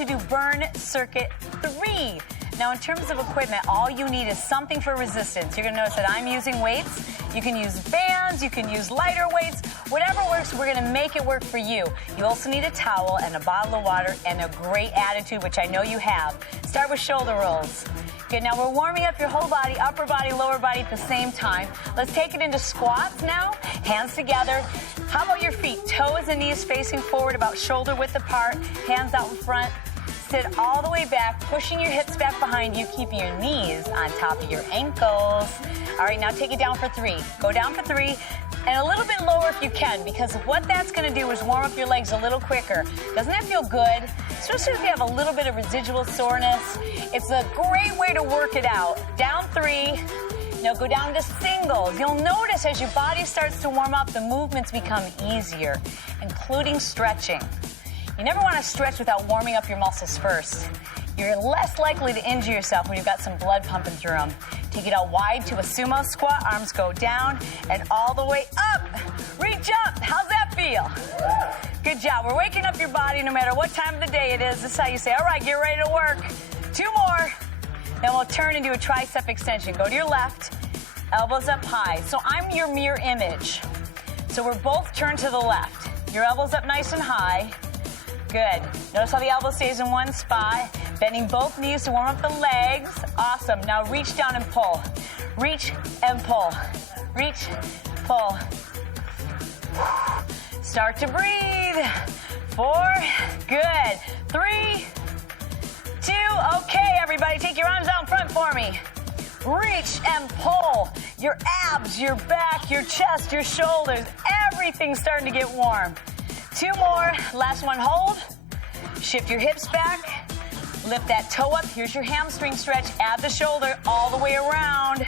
to do burn circuit 3. Now, in terms of equipment, all you need is something for resistance. You're going to notice that I'm using weights. You can use bands, you can use lighter weights. Whatever works, we're going to make it work for you. You also need a towel and a bottle of water and a great attitude, which I know you have. Start with shoulder rolls. Good, now we're warming up your whole body, upper body, lower body at the same time. Let's take it into squats now. Hands together. How about your feet? Toes and knees facing forward, about shoulder width apart. Hands out in front. Sit all the way back, pushing your hips back behind you, keeping your knees on top of your ankles. All right, now take it down for 3. Go down for 3, and a little bit lower if you can, because what that's going to do is warm up your legs a little quicker. Doesn't that feel good? Especially if you have a little bit of residual soreness. It's a great way to work it out. Down 3. Now go down to singles. You'll notice as your body starts to warm up, the movements become easier, including stretching. You never want to stretch without warming up your muscles first. You're less likely to injure yourself when you've got some blood pumping through them. Take it out wide to a sumo squat. Arms go down and all the way up. Reach up. How's that feel? Good job. We're waking up your body no matter what time of the day it is. This is how you say, all right, get ready to work. 2 more. Then we'll turn and do a tricep extension. Go to your left. Elbows up high. So I'm your mirror image. So we're both turned to the left. Your elbows up nice and high. Good. Notice how the elbow stays in one spot. Bending both knees to warm up the legs. Awesome. Now reach down and pull. Reach and pull. Reach, pull. Start to breathe. 4. Good. 3, 2. Okay, everybody, take your arms out in front for me. Reach and pull. Your abs, your back, your chest, your shoulders, everything's starting to get warm. 2 more. Last one, hold. Shift your hips back. Lift that toe up. Here's your hamstring stretch. Add the shoulder all the way around.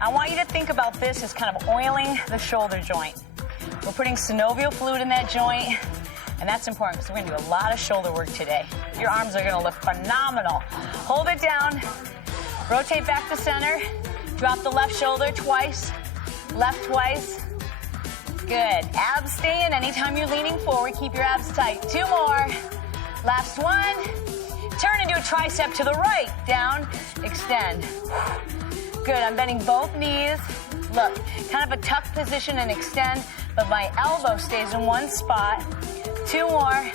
I want you to think about this as kind of oiling the shoulder joint. We're putting synovial fluid in that joint, and that's important because we're going to do a lot of shoulder work today. Your arms are going to look phenomenal. Hold it down. Rotate back to center. Drop the left shoulder twice. Left twice. Good. Abs stay in anytime you're leaning forward. Keep your abs tight. 2 more. Last one. Turn and do a tricep to the right. Down. Extend. Good. I'm bending both knees. Look, kind of a tuck position and extend, but my elbow stays in one spot. 2 more.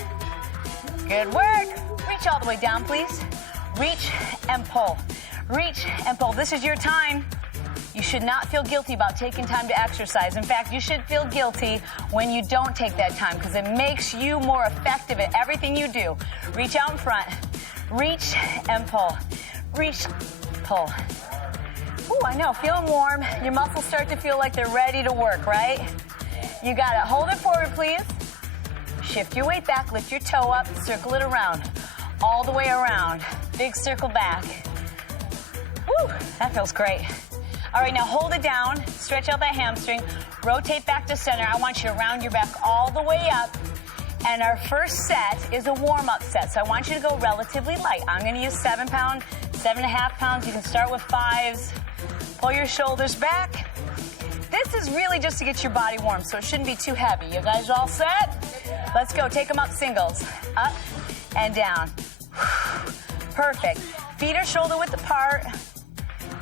Good work. Reach all the way down, please. Reach and pull. Reach and pull. This is your time. You should not feel guilty about taking time to exercise. In fact, you should feel guilty when you don't take that time because it makes you more effective at everything you do. Reach out in front. Reach and pull. Reach, pull. Ooh, I know, feeling warm. Your muscles start to feel like they're ready to work, right? You got it. Hold it forward, please. Shift your weight back, lift your toe up, circle it around. All the way around. Big circle back. Woo, that feels great. All right, now hold it down, stretch out that hamstring, rotate back to center. I want you to round your back all the way up. And our first set is a warm-up set, so I want you to go relatively light. I'm gonna use 7 pound, 7.5 pounds. You can start with 5s. Pull your shoulders back. This is really just to get your body warm, so it shouldn't be too heavy. You guys all set? Let's go, take them up singles. Up and down. Perfect. Feet are shoulder width apart.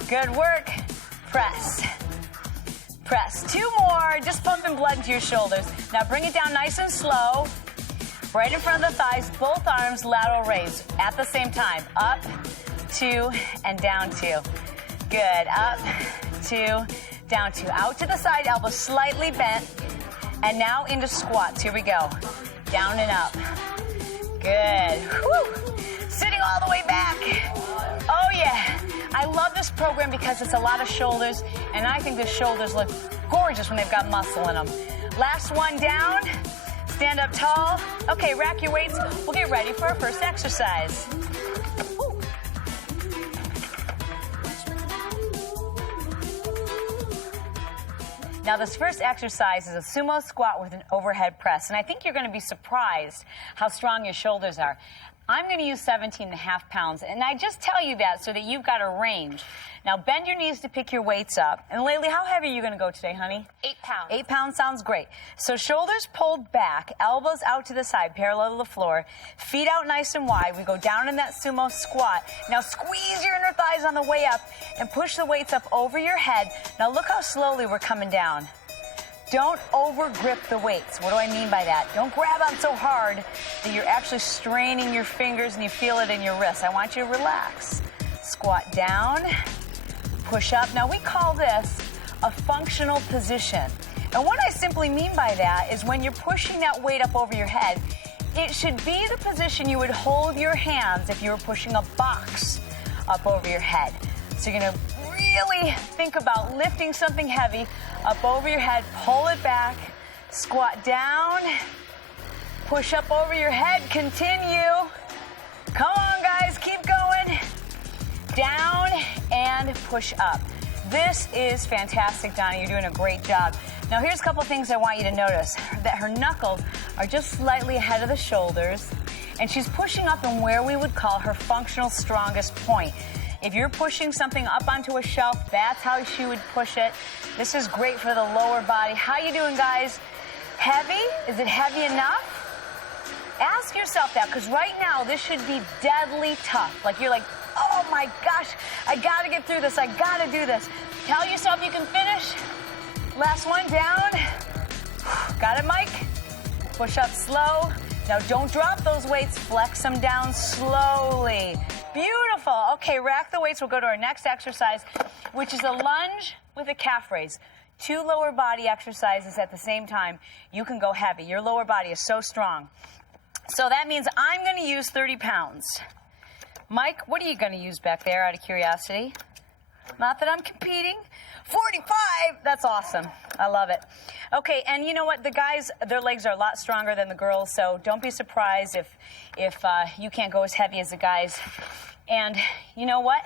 Good work. Press. Press. 2 more. Just pumping blood into your shoulders. Now bring it down nice and slow. Right in front of the thighs, both arms lateral raise at the same time. Up, 2, and down 2. Good. Up, 2, down 2. Out to the side, elbows slightly bent. And now into squats. Here we go. Down and up. Good. Whew. Sitting all the way back. Oh, yeah. I love this program because it's a lot of shoulders, and I think the shoulders look gorgeous when they've got muscle in them. Last one down. Stand up tall. Okay, rack your weights. We'll get ready for our first exercise. Woo. Now, this first exercise is a sumo squat with an overhead press, and I think you're going to be surprised how strong your shoulders are. I'm going to use 17.5 pounds, and I just tell you that so that you've got a range. Now, bend your knees to pick your weights up. And Laylee, how heavy are you going to go today, honey? 8 pounds. 8 pounds sounds great. So shoulders pulled back, elbows out to the side, parallel to the floor, feet out nice and wide. We go down in that sumo squat. Now squeeze your inner thighs on the way up and push the weights up over your head. Now look how slowly we're coming down. Don't over grip the weights. What do I mean by that? Don't grab on so hard that you're actually straining your fingers and you feel it in your wrists. I want you to relax. Squat down, push up. Now we call this a functional position. And what I simply mean by that is when you're pushing that weight up over your head, it should be the position you would hold your hands if you were pushing a box up over your head. So you're gonna really think about lifting something heavy up over your head, pull it back, squat down, push up over your head, continue. Come on, guys, keep going. Down and push up. This is fantastic, Donna. You're doing a great job. Now, here's a couple things I want you to notice. That her knuckles are just slightly ahead of the shoulders, and she's pushing up in where we would call her functional strongest point. If you're pushing something up onto a shelf, that's how she would push it. This is great for the lower body. How you doing, guys? Heavy? Is it heavy enough? Ask yourself that, because right now this should be deadly tough. Like you're like, oh my gosh, I gotta get through this, I gotta do this. Tell yourself you can finish. Last one, down. Got it, Mike? Push up slow. Now don't drop those weights, flex them down slowly. Beautiful. Okay, rack the weights. We'll go to our next exercise, which is a lunge with a calf raise. 2 lower body exercises at the same time. You can go heavy. Your lower body is so strong. So that means I'm going to use 30 pounds. Mike, what are you going to use back there out of curiosity? Not that I'm competing. 45! That's awesome. I love it. Okay, and you know what? The guys, their legs are a lot stronger than the girls, so don't be surprised if you can't go as heavy as the guys. And you know what?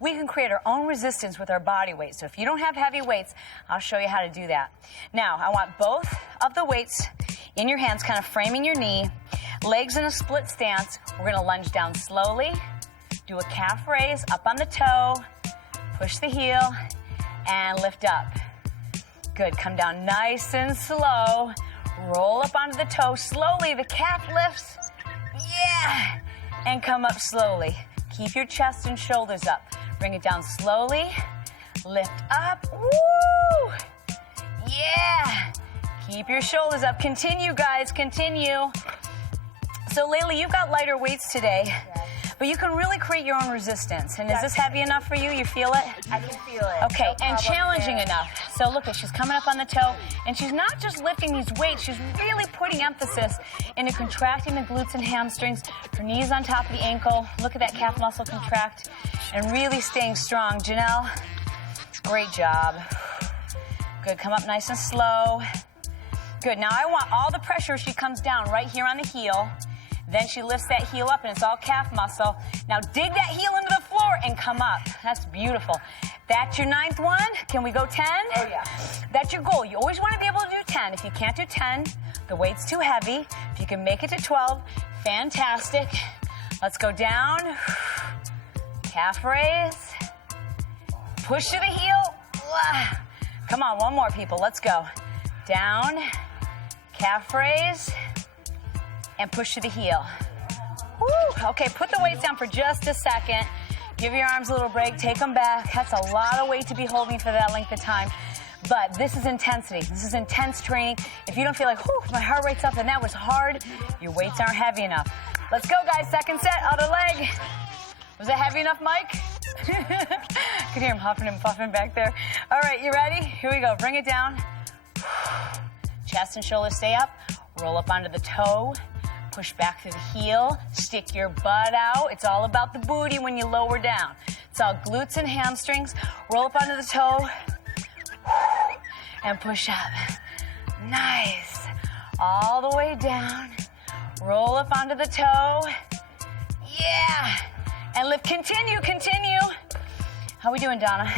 We can create our own resistance with our body weight. So if you don't have heavy weights, I'll show you how to do that. Now, I want both of the weights in your hands, kind of framing your knee, legs in a split stance. We're going to lunge down slowly, do a calf raise, up on the toe, push the heel, and lift up. Good. Come down nice and slow. Roll up onto the toe slowly. The calf lifts. Yeah. And come up slowly. Keep your chest and shoulders up. Bring it down slowly. Lift up. Woo! Yeah. Keep your shoulders up. Continue, guys. Continue. So, Laylee, you've got lighter weights today. Yes. But you can really create your own resistance. And is this heavy enough for you? You feel it? I can feel it. Okay, No and problem challenging there. enough. So look, she's coming up on the toe, and she's not just lifting these weights, she's really putting emphasis into contracting the glutes and hamstrings, her knees on top of the ankle. Look at that calf muscle contract, and really staying strong. Janelle, great job. Good, come up nice and slow. Good, now I want all the pressure. She comes down right here on the heel. Then she lifts that heel up, and it's all calf muscle. Now dig that heel into the floor and come up. That's beautiful. That's your 9th one. Can we go 10? Oh, yeah. That's your goal. You always want to be able to do 10. If you can't do 10, the weight's too heavy. If you can make it to 12, fantastic. Let's go down. Calf raise. Push to the heel. Come on, one more, people. Let's go. Down. Calf raise. And push to the heel. Woo. Okay, put the weights down for just a second. Give your arms a little break. Take them back. That's a lot of weight to be holding for that length of time. But this is intensity. This is intense training. If you don't feel like, whew, my heart rate's up and that was hard, your weights aren't heavy enough. Let's go, guys. Second set, other leg. Was that heavy enough, Mike? I can hear him huffing and puffing back there. All right, you ready? Here we go. Bring it down. Chest and shoulders stay up. Roll up onto the toe. Push back through the heel, stick your butt out. It's all about the booty when you lower down. It's all glutes and hamstrings. Roll up onto the toe and push up. Nice. All the way down. Roll up onto the toe. Yeah. And lift. Continue, continue. How we doing, Donna?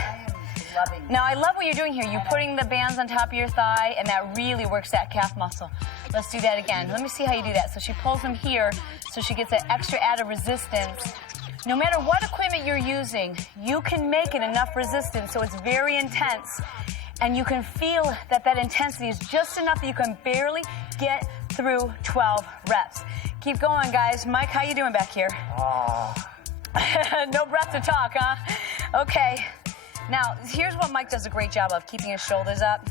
Loving it. Now, I love what you're doing here. You're putting the bands on top of your thigh, and that really works that calf muscle. Let's do that again. Let me see how you do that. So she pulls them here so she gets that extra added resistance. No matter what equipment you're using, you can make it enough resistance so it's very intense. And you can feel that that intensity is just enough that you can barely get through 12 reps. Keep going, guys. Mike, how you doing back here? Oh. No breath to talk, huh? Okay. Now, here's what Mike does a great job of, keeping his shoulders up.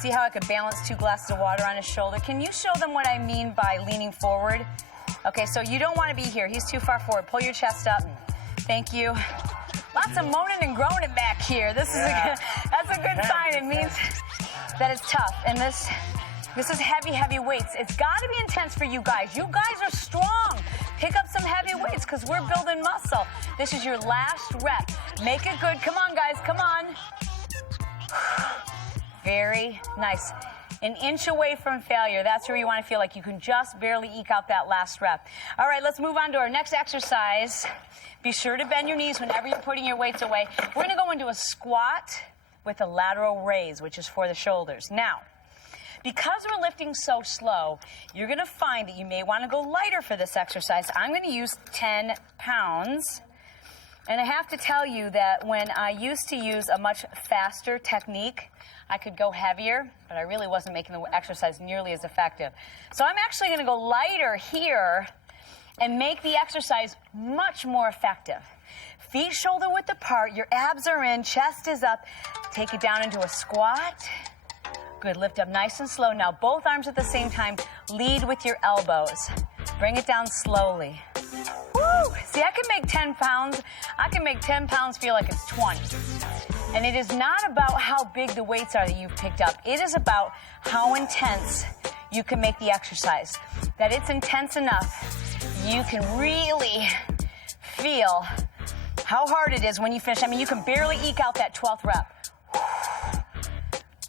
See how I could balance 2 glasses of water on his shoulder? Can you show them what I mean by leaning forward? Okay, so you don't want to be here. He's too far forward. Pull your chest up. Thank you. Lots of moaning and groaning back here. That's a good sign. It means that it's tough. And this is heavy, heavy weights. It's got to be intense for you guys. You guys are strong. Pick up some heavy weights because we're building muscle. This is your last rep. Make it good. Come on, guys. Come on. Very nice. An inch away from failure. That's where you want to feel like you can just barely eke out that last rep. All right, let's move on to our next exercise. Be sure to bend your knees whenever you're putting your weights away. We're going to go into a squat with a lateral raise, which is for the shoulders. Now, because we're lifting so slow, you're going to find that you may want to go lighter for this exercise. I'm going to use 10 pounds. And I have to tell you that when I used to use a much faster technique, I could go heavier, but I really wasn't making the exercise nearly as effective. So I'm actually going to go lighter here and make the exercise much more effective. Feet shoulder width apart, your abs are in, chest is up. Take it down into a squat. Good, lift up nice and slow. Now both arms at the same time, lead with your elbows. Bring it down slowly. Woo! See, I can make 10 pounds. I can make 10 pounds feel like it's 20. And it is not about how big the weights are that you've picked up. It is about how intense you can make the exercise. That it's intense enough, you can really feel how hard it is when you finish. I mean, you can barely eke out that 12th rep.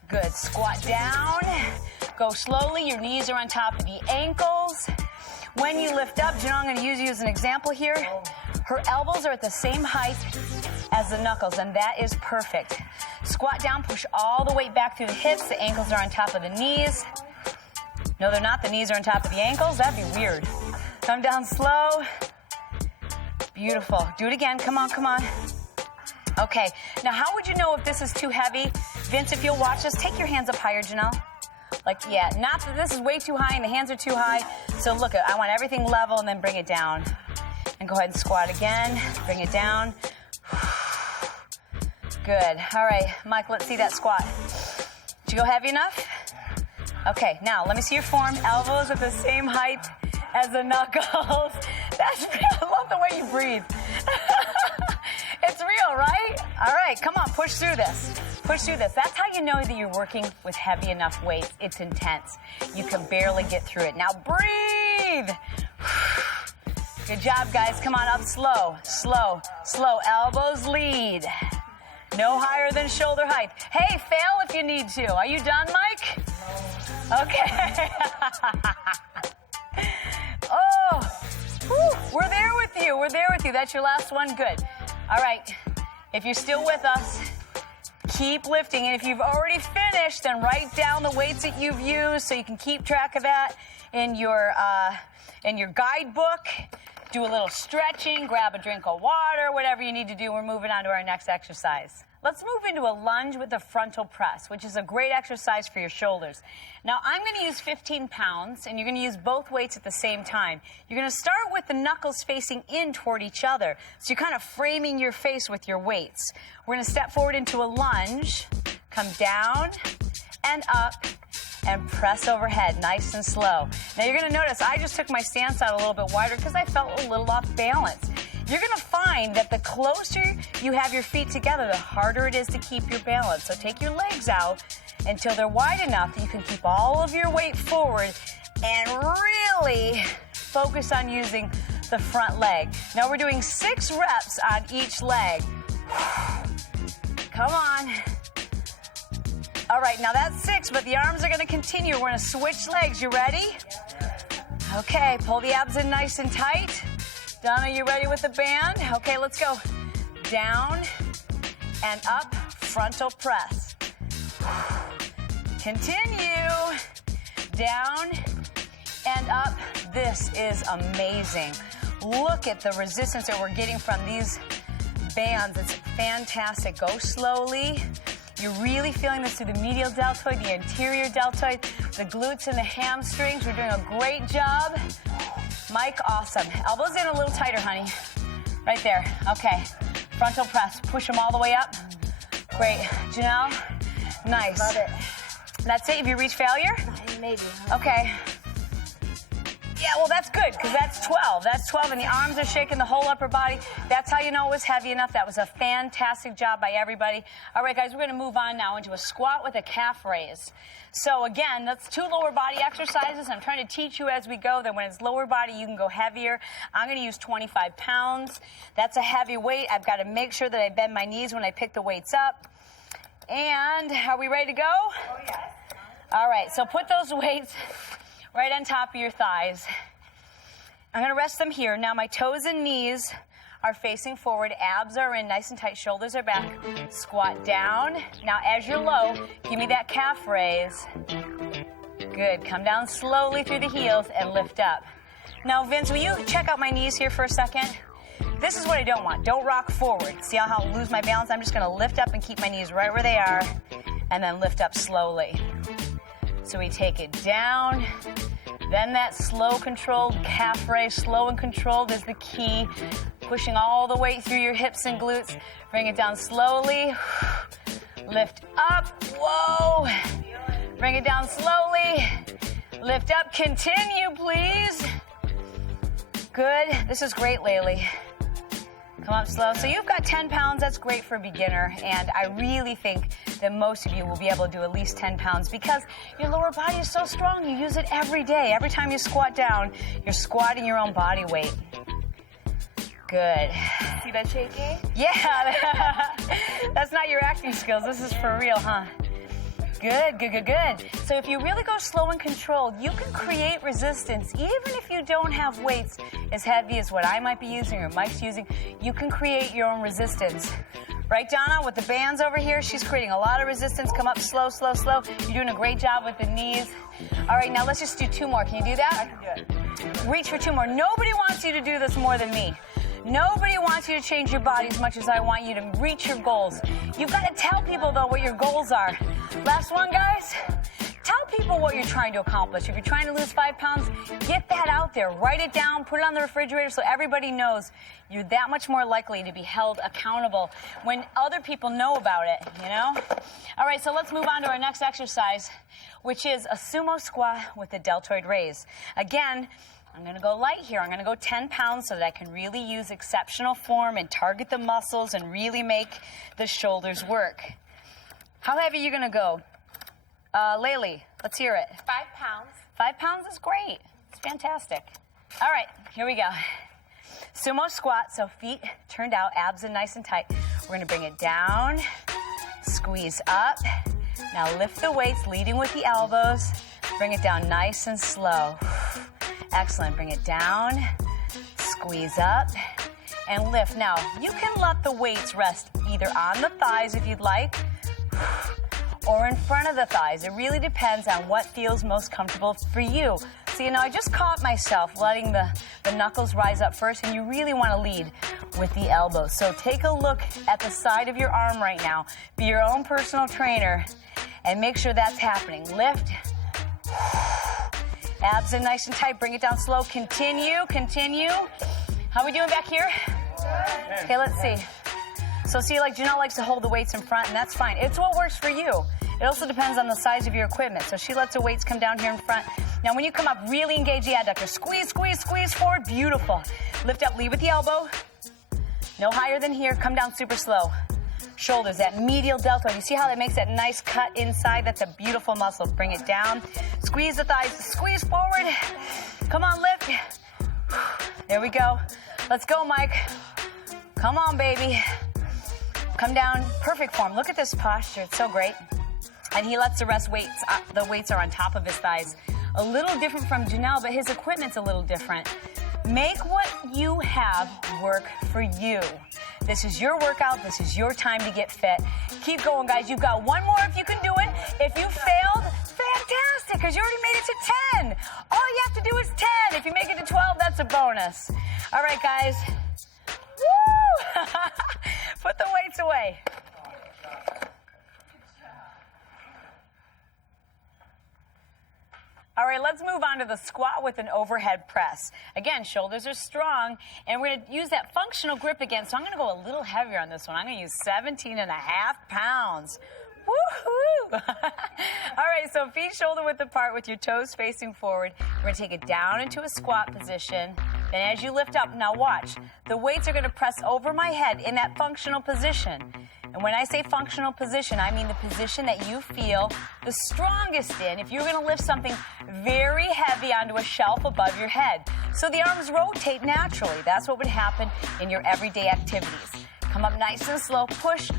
Good. Squat down. Go slowly. Your knees are on top of the ankles. When you lift up, Janelle, I'm going to use you as an example here. Her elbows are at the same height as the knuckles, and that is perfect. Squat down, push all the weight back through the hips. The ankles are on top of the knees. No, they're not. The knees are on top of the ankles. That'd be weird. Come down slow. Beautiful. Do it again. Come on, come on. Okay. Now, how would you know if this is too heavy? Vince, if you'll watch this, take your hands up higher, Janelle. Like, yeah, not that this is way too high and the hands are too high. So look, I want everything level and then bring it down. And go ahead and squat again. Bring it down. Good. All right, Mike, let's see that squat. Did you go heavy enough? Okay, now let me see your form. Elbows at the same height as the knuckles. That's real. I love the way you breathe. It's real, right? All right, come on, push through this. Push through this. That's how you know that you're working with heavy enough weights. It's intense. You can barely get through it. Now breathe. Good job, guys. Come on, up slow, slow, slow. Elbows lead. No higher than shoulder height. Hey, fail if you need to. Are you done, Mike? Okay. Oh, whew, we're there with you. We're there with you. That's your last one. Good. All right. If you're still with us, keep lifting. And if you've already finished, then write down the weights that you've used so you can keep track of that in your guidebook. Do a little stretching, grab a drink of water, whatever you need to do. We're moving on to our next exercise. Let's move into a lunge with a frontal press, which is a great exercise for your shoulders. Now, I'm going to use 15 pounds, and you're going to use both weights at the same time. You're going to start with the knuckles facing in toward each other. So you're kind of framing your face with your weights. We're going to step forward into a lunge, come down and up, and press overhead, nice and slow. Now you're going to notice I just took my stance out a little bit wider because I felt a little off balance. You're going to find that the closer you have your feet together, the harder it is to keep your balance. So take your legs out until they're wide enough that you can keep all of your weight forward and really focus on using the front leg. Now we're doing 6 reps on each leg. Come on. All right, now that's 6, but the arms are going to continue. We're going to switch legs. You ready? Okay, pull the abs in nice and tight. Donna, you ready with the band? Okay, let's go. Down and up, frontal press. Continue. down and up. This is amazing. Look at the resistance that we're getting from these bands. It's fantastic. Go slowly. You're really feeling this through the medial deltoid, the anterior deltoid, the glutes and the hamstrings. We're doing a great job. Mike, awesome. Elbows in a little tighter, honey. Right there. Okay. Frontal press. Push them all the way up. Great. Janelle, nice. Love it. That's it? Have you reached failure? Maybe. Okay. Yeah, well, that's good, because that's 12. That's 12, and the arms are shaking the whole upper body. That's how you know it was heavy enough. That was a fantastic job by everybody. All right, guys, we're going to move on now into a squat with a calf raise. So, again, that's 2 lower body exercises. I'm trying to teach you as we go that when it's lower body, you can go heavier. I'm going to use 25 pounds. That's a heavy weight. I've got to make sure that I bend my knees when I pick the weights up. And are we ready to go? Oh, yes. All right, so put those weights right on top of your thighs. I'm going to rest them here. Now my toes and knees are facing forward. Abs are in nice and tight. Shoulders are back. Squat down. Now as you're low, give me that calf raise. Good. Come down slowly through the heels and lift up. Now, Vince, will you check out my knees here for a second? This is what I don't want. Don't rock forward. See how I'll lose my balance? I'm just going to lift up and keep my knees right where they are and then lift up slowly. So we take it down, then that slow controlled calf raise. Slow and controlled is the key. Pushing all the weight through your hips and glutes. Bring it down slowly. Lift up. Whoa. Bring it down slowly. Lift up. Continue, please. Good. This is great, Laylee. Come up slow. So you've got 10 pounds. That's great for a beginner. And I really think that most of you will be able to do at least 10 pounds because your lower body is so strong. You use it every day. Every time you squat down, you're squatting your own body weight. Good. See that shaking? Yeah. That's not your acting skills. This is for real, huh? Good, good, good, good. So if you really go slow and controlled, you can create resistance. Even if you don't have weights as heavy as what I might be using or Mike's using, you can create your own resistance. Right, Donna, with the bands over here, she's creating a lot of resistance. Come up slow, slow, slow. You're doing a great job with the knees. All right, now let's just do 2 more. Can you do that? I can do it. Reach for 2 more. Nobody wants you to do this more than me. Nobody wants you to change your body as much as I want you to reach your goals. You've got to tell people, though, what your goals are. Last one, guys. Tell people what you're trying to accomplish. If you're trying to lose 5 pounds, get that out there. Write it down, put it on the refrigerator so everybody knows you're that much more likely to be held accountable when other people know about it, you know? All right, so let's move on to our next exercise, which is a sumo squat with a deltoid raise. Again, I'm going to go light here. I'm going to go 10 pounds so that I can really use exceptional form and target the muscles and really make the shoulders work. How heavy are you going to go? Laylee, let's hear it. 5 pounds. 5 pounds is great. It's fantastic. All right, here we go. Sumo squat, so feet turned out, abs in nice and tight. We're going to bring it down, squeeze up. Now lift the weights, leading with the elbows. Bring it down nice and slow. Excellent. Bring it down, squeeze up, and lift. Now, you can let the weights rest either on the thighs if you'd like, or in front of the thighs. It really depends on what feels most comfortable for you. So, you know, I just caught myself letting the knuckles rise up first, and you really want to lead with the elbows. So take a look at the side of your arm right now. Be your own personal trainer, and make sure that's happening. Lift. Abs in nice and tight. Bring it down slow. Continue, continue. How are we doing back here? Good. Okay, let's see. So see, like Janelle likes to hold the weights in front, and that's fine. It's what works for you. It also depends on the size of your equipment. So she lets the weights come down here in front. Now, when you come up, really engage the adductor. Squeeze, squeeze, squeeze forward. Beautiful. Lift up, lead with the elbow. No higher than here. Come down super slow. Shoulders, that medial deltoid. You see how that makes that nice cut inside? That's a beautiful muscle. Bring it down. Squeeze the thighs. Squeeze forward. Come on, lift. There we go. Let's go, Mike. Come on, baby. Come down. Perfect form. Look at this posture. It's so great. And he lets the weights are on top of his thighs. A little different from Janelle, but his equipment's a little different. Make what you have work for you. This is your workout. This is your time to get fit. Keep going, guys. You've got 1 more if you can do it. If you failed, fantastic. fantastic, because you already made it to 10. All you have to do is 10. If you make it to 12, that's a bonus. All right, guys. Woo! Put the weights away. All right, let's move on to the squat with an overhead press. Again, shoulders are strong, and we're going to use that functional grip again. So I'm going to go a little heavier on this one. I'm going to use 17.5 pounds. Woohoo! All right, so feet shoulder width apart with your toes facing forward. We're going to take it down into a squat position. Then as you lift up, now watch. The weights are going to press over my head in that functional position. And when I say functional position, I mean the position that you feel the strongest in if you're going to lift something very heavy onto a shelf above your head. So the arms rotate naturally. That's what would happen in your everyday activities. Come up nice and slow. Push.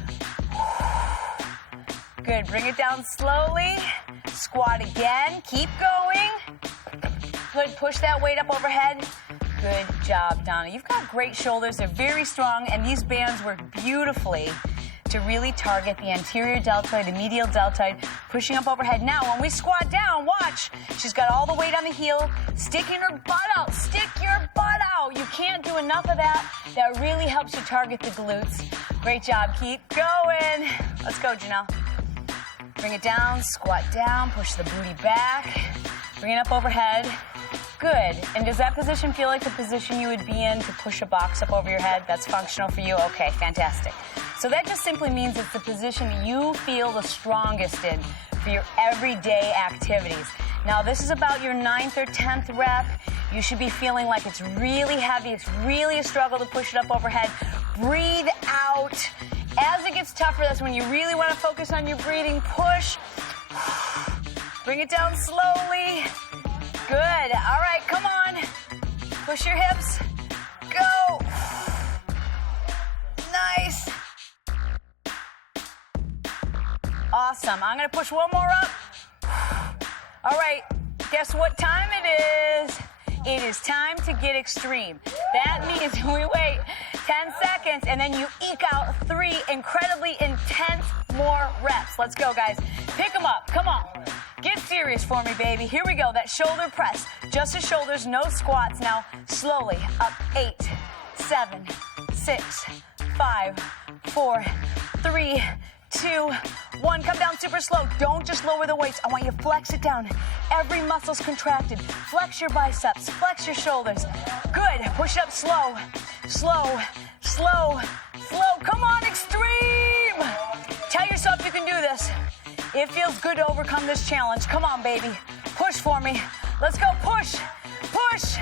Good. Bring it down slowly. Squat again. Keep going. Good. Push that weight up overhead. Good job, Donna. You've got great shoulders. They're very strong, and these bands work beautifully to really target the anterior deltoid, the medial deltoid, pushing up overhead. Now, when we squat down, watch. She's got all the weight on the heel, sticking her butt out. Stick your butt out. You can't do enough of that. That really helps you target the glutes. Great job. Keep going. Let's go, Janelle. Bring it down, squat down, push the booty back. Bring it up overhead. Good. And does that position feel like the position you would be in to push a box up over your head? That's functional for you? Okay, fantastic. So that just simply means it's the position you feel the strongest in for your everyday activities. Now, this is about your 9th or 10th rep. You should be feeling like it's really heavy. It's really a struggle to push it up overhead. Breathe out. As it gets tougher, that's when you really want to focus on your breathing. Push. Bring it down slowly. Good. All right, come on. Push your hips. Go. Nice. Awesome. I'm going to push one more up. All right. Guess what time it is? It is time to get extreme. That means we wait 10 seconds, and then you eke out 3 incredibly intense more reps. Let's go, guys. Pick them up. Come on. Get serious for me, baby. Here we go. That shoulder press. Just the shoulders, no squats. Now, slowly up. 8, 7, 6, 5, 4, 3, 2, 1. Come down super slow. Don't just lower the weights. I want you to flex it down. Every muscle's contracted. Flex your biceps. Flex your shoulders. Good. Push it up slow. Slow. Slow. Slow. Come on, extreme. Tell yourself you can do this. It feels good to overcome this challenge. Come on, baby. Push for me. Let's go. Push. Push.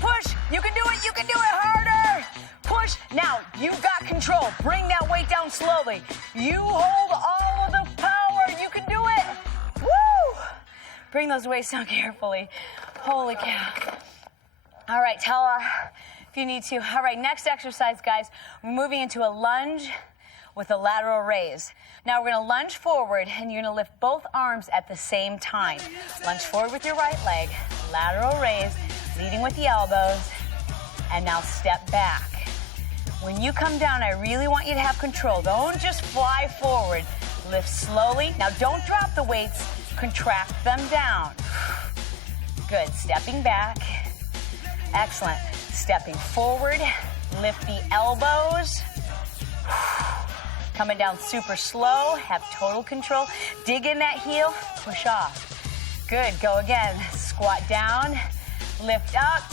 Push. You can do it. You can do it harder. Push. Now, you've got control. Bring that weight down slowly. You hold all of the power. You can do it. Woo! Bring those weights down carefully. Holy cow. All right, tell if you need to. All right, next exercise, guys. We're moving into a lunge with a lateral raise. Now we're going to lunge forward, and you're going to lift both arms at the same time. Lunge forward with your right leg, lateral raise, leading with the elbows, and now step back. When you come down, I really want you to have control. Don't just fly forward. Lift slowly. Now don't drop the weights. Contract them down. Good. Stepping back. Excellent. Stepping forward. Lift the elbows. Coming down super slow. Have total control. Dig in that heel. Push off. Good. Go again. Squat down. Lift up.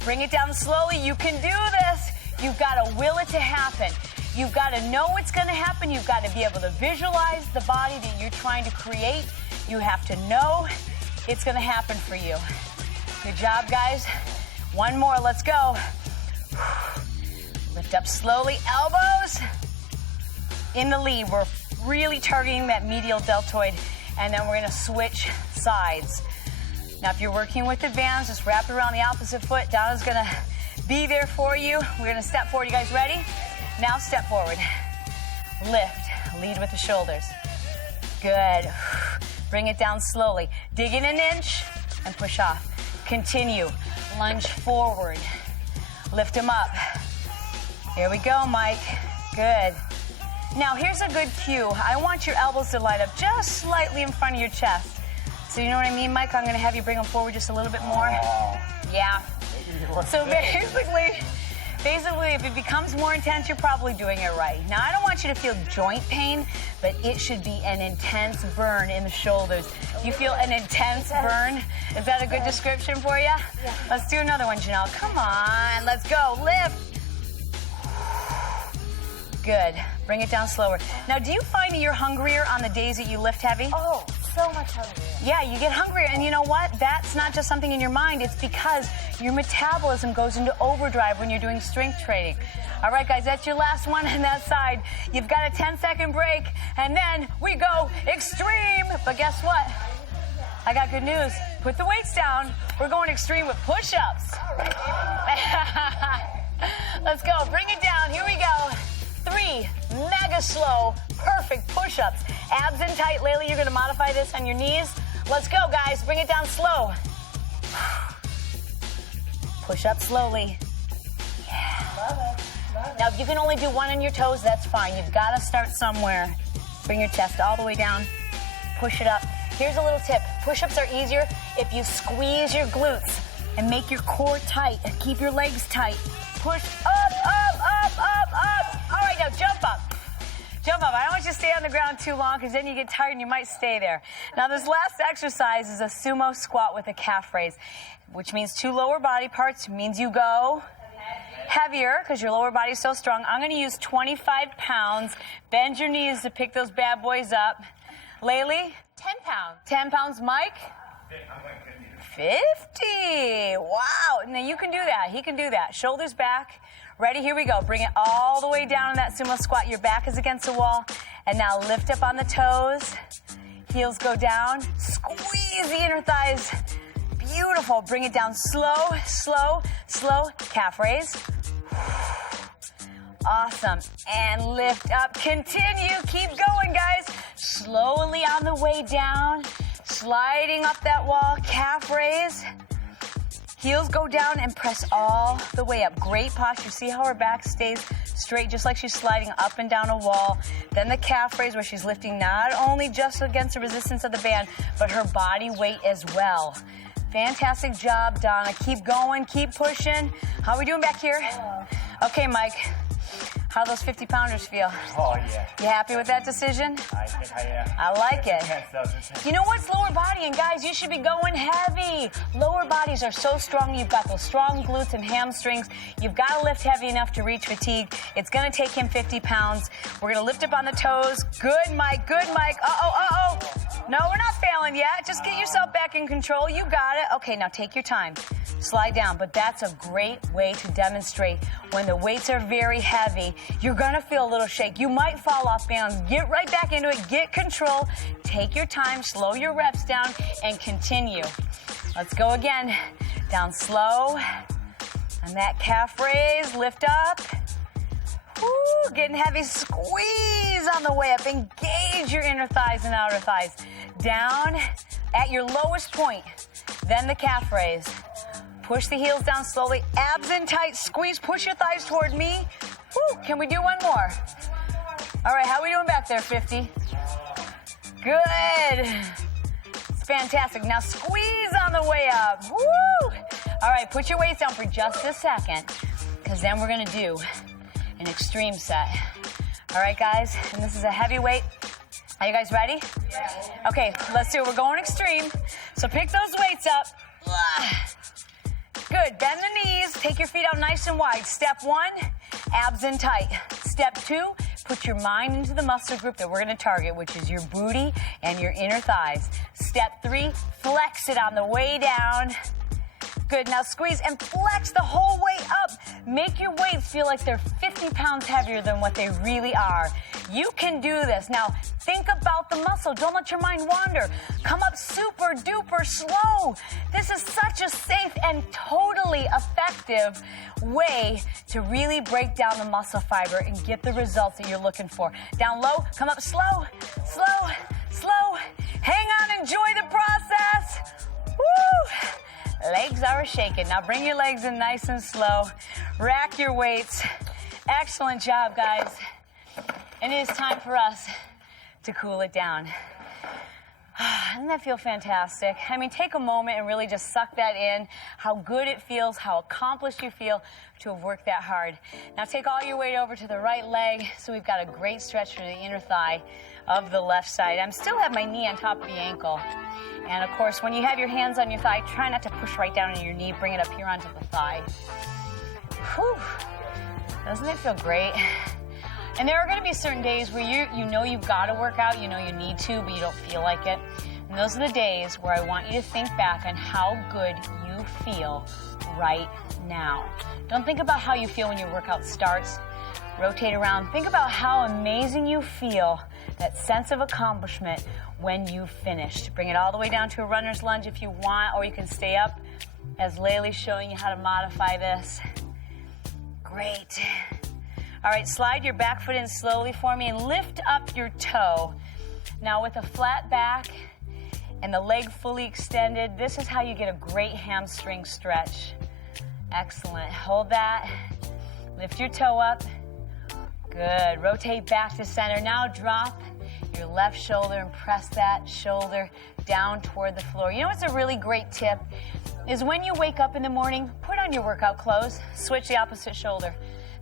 Bring it down slowly. You can do this. You've got to will it to happen. You've got to know what's going to happen. You've got to be able to visualize the body that you're trying to create. You have to know it's going to happen for you. Good job, guys. One more. Let's go. Lift up slowly. Elbows in the lead. We're really targeting that medial deltoid, and then we're going to switch sides. Now, if you're working with the bands, just wrap it around the opposite foot. Donna's going to be there for you. We're going to step forward. You guys ready? Now step forward. Lift. Lead with the shoulders. Good. Bring it down slowly. Dig in an inch and push off. Continue. Lunge forward. Lift them up. Here we go, Mike. Good. Now, here's a good cue. I want your elbows to line up just slightly in front of your chest. So you know what I mean, Mike? I'm going to have you bring them forward just a little bit more. Yeah. So basically, if it becomes more intense, you're probably doing it right. Now, I don't want you to feel joint pain, but it should be an intense burn in the shoulders. You feel an intense burn? Is that a good description for you? Yeah. Let's do another one, Janelle. Come on, let's go. Lift. Good. Bring it down slower. Now, do you find that you're hungrier on the days that you lift heavy? Oh, so much hungrier. Yeah, you get hungrier, and you know what? That's not just something in your mind. It's because your metabolism goes into overdrive when you're doing strength training. All right, guys, that's your last one on that side. You've got a 10-second break, and then we go extreme. But guess what? I got good news. Put the weights down. We're going extreme with push-ups. Let's go. Bring it down. Here we go. 3 mega slow, perfect push-ups. Abs in tight. Layla, you're going to modify this on your knees. Let's go, guys. Bring it down slow. Push up slowly. Yeah. Love it. Now, if you can only do one on your toes, that's fine. You've got to start somewhere. Bring your chest all the way down. Push it up. Here's a little tip. Push-ups are easier if you squeeze your glutes and make your core tight and keep your legs tight. Push up, up, up, up, up. All right, now jump up. Jump up. I don't want you to stay on the ground too long because then you get tired and you might stay there. Now, this last exercise is a sumo squat with a calf raise, which means 2 lower body parts. Means you go heavier because your lower body is so strong. I'm going to use 25 pounds. Bend your knees to pick those bad boys up. Laylee? 10 pounds. 10 pounds. Mike? 50. Wow. Now you can do that. He can do that. Shoulders back. Ready? Here we go. Bring it all the way down in that sumo squat. Your back is against the wall. And now lift up on the toes. Heels go down. Squeeze the inner thighs. Beautiful. Bring it down slow, slow, slow. Calf raise. Awesome. And lift up. Continue. Keep going, guys. Slowly on the way down. Sliding up that wall. Calf raise. Heels go down and press all the way up. Great posture. See how her back stays straight, just like she's sliding up and down a wall. Then the calf raise where she's lifting not only just against the resistance of the band, but her body weight as well. Fantastic job, Donna. Keep going. Keep pushing. How are we doing back here? Okay, Mike. How those 50-pounders feel? Oh, yeah. You happy with that decision? I think I am. I like it. Intense. You know what's lower body? And guys, you should be going heavy. Lower bodies are so strong. You've got those strong glutes and hamstrings. You've got to lift heavy enough to reach fatigue. It's going to take him 50 pounds. We're going to lift up on the toes. Good, Mike. Good, Mike. Uh-oh, uh-oh. No, we're not failing yet. Just get yourself back in control. You got it. Okay, now take your time. Slide down. But that's a great way to demonstrate when the weights are very heavy. You're going to feel a little shake. You might fall off balance. Get right back into it. Get control. Take your time. Slow your reps down and continue. Let's go again. Down slow. And that calf raise. Lift up. Woo, getting heavy. Squeeze on the way up. Engage your inner thighs and outer thighs. Down at your lowest point. Then the calf raise. Push the heels down slowly. Abs in tight. Squeeze. Push your thighs toward me. Woo, can we do one more? All right, how are we doing back there, 50? Good. It's fantastic. Now squeeze on the way up. Woo! All right, put your weights down for just a second, because then we're going to do an extreme set. All right, guys, and this is a heavy weight. Are you guys ready? Yeah. Okay, let's do it. We're going extreme. So pick those weights up. Good. Bend the knees. Take your feet out nice and wide. Step 1, abs in tight. Step 2, put your mind into the muscle group that we're going to target, which is your booty and your inner thighs. Step 3, flex it on the way down. Good. Now squeeze and flex the whole way up. Make your weights feel like they're 50 pounds heavier than what they really are. You can do this. Now, think about the muscle. Don't let your mind wander. Come up super duper slow. This is such a safe and totally effective way to really break down the muscle fiber and get the results that you're looking for. Down low, come up slow, slow, slow. Hang on, enjoy the process. Woo! Legs are shaking. Now bring your legs in nice and slow. Rack your weights. Excellent job, guys. And it is time for us to cool it down. Doesn't that feel fantastic? I mean, take a moment and really just suck that in, how good it feels, how accomplished you feel to have worked that hard. Now take all your weight over to the right leg, so we've got a great stretch for the inner thigh of the left side. I still have my knee on top of the ankle. And of course, when you have your hands on your thigh, try not to push right down on your knee, bring it up here onto the thigh. Whew. Doesn't it feel great? And there are going to be certain days where you know you've got to work out, you know you need to, but you don't feel like it. And those are the days where I want you to think back on how good you feel right now. Don't think about how you feel when your workout starts. Rotate around. Think about how amazing you feel, that sense of accomplishment when you've finished. Bring it all the way down to a runner's lunge if you want, or you can stay up as Laylee's showing you how to modify this. Great. All right, slide your back foot in slowly for me and lift up your toe. Now with a flat back and the leg fully extended, this is how you get a great hamstring stretch. Excellent. Hold that. Lift your toe up. Good. Rotate back to center. Now drop your left shoulder and press that shoulder down toward the floor. You know what's a really great tip is when you wake up in the morning, put on your workout clothes, switch the opposite shoulder.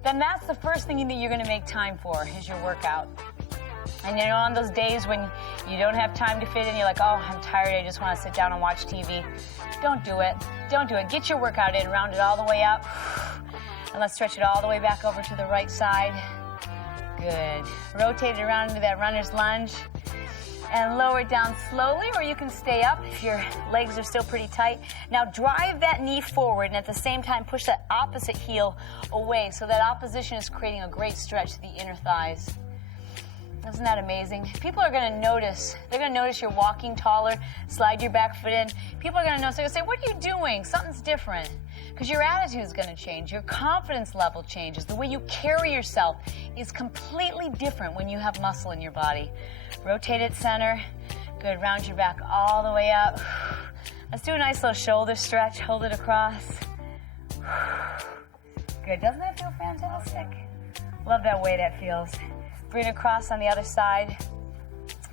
Then that's the first thing that you're going to make time for is your workout. And you know, on those days when you don't have time to fit in, you're like, oh, I'm tired, I just want to sit down and watch TV. Don't do it. Don't do it. Get your workout in, round it all the way up. And let's stretch it all the way back over to the right side. Good. Rotate it around into that runner's lunge. And lower it down slowly, or you can stay up if your legs are still pretty tight. Now drive that knee forward, and at the same time push that opposite heel away, so that opposition is creating a great stretch to the inner thighs. Isn't that amazing? People are going to notice. They're going to notice you're walking taller. Slide your back foot in. People are going to notice. They're going to say, what are you doing? Something's different. Because your attitude is going to change. Your confidence level changes. The way you carry yourself is completely different when you have muscle in your body. Rotate it center. Good. Round your back all the way up. Let's do a nice little shoulder stretch. Hold it across. Good. Doesn't that feel fantastic? Love that way that feels. Bring it across on the other side.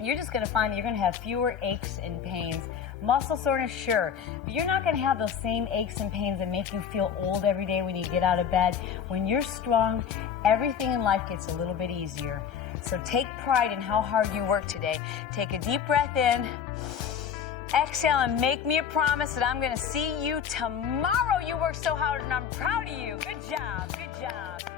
You're just going to find that you're going to have fewer aches and pains. Muscle soreness, sure, but you're not going to have those same aches and pains that make you feel old every day when you get out of bed. When you're strong, everything in life gets a little bit easier. So take pride in how hard you work today. Take a deep breath in. Exhale and make me a promise that I'm going to see you tomorrow. You worked so hard and I'm proud of you. Good job. Good job.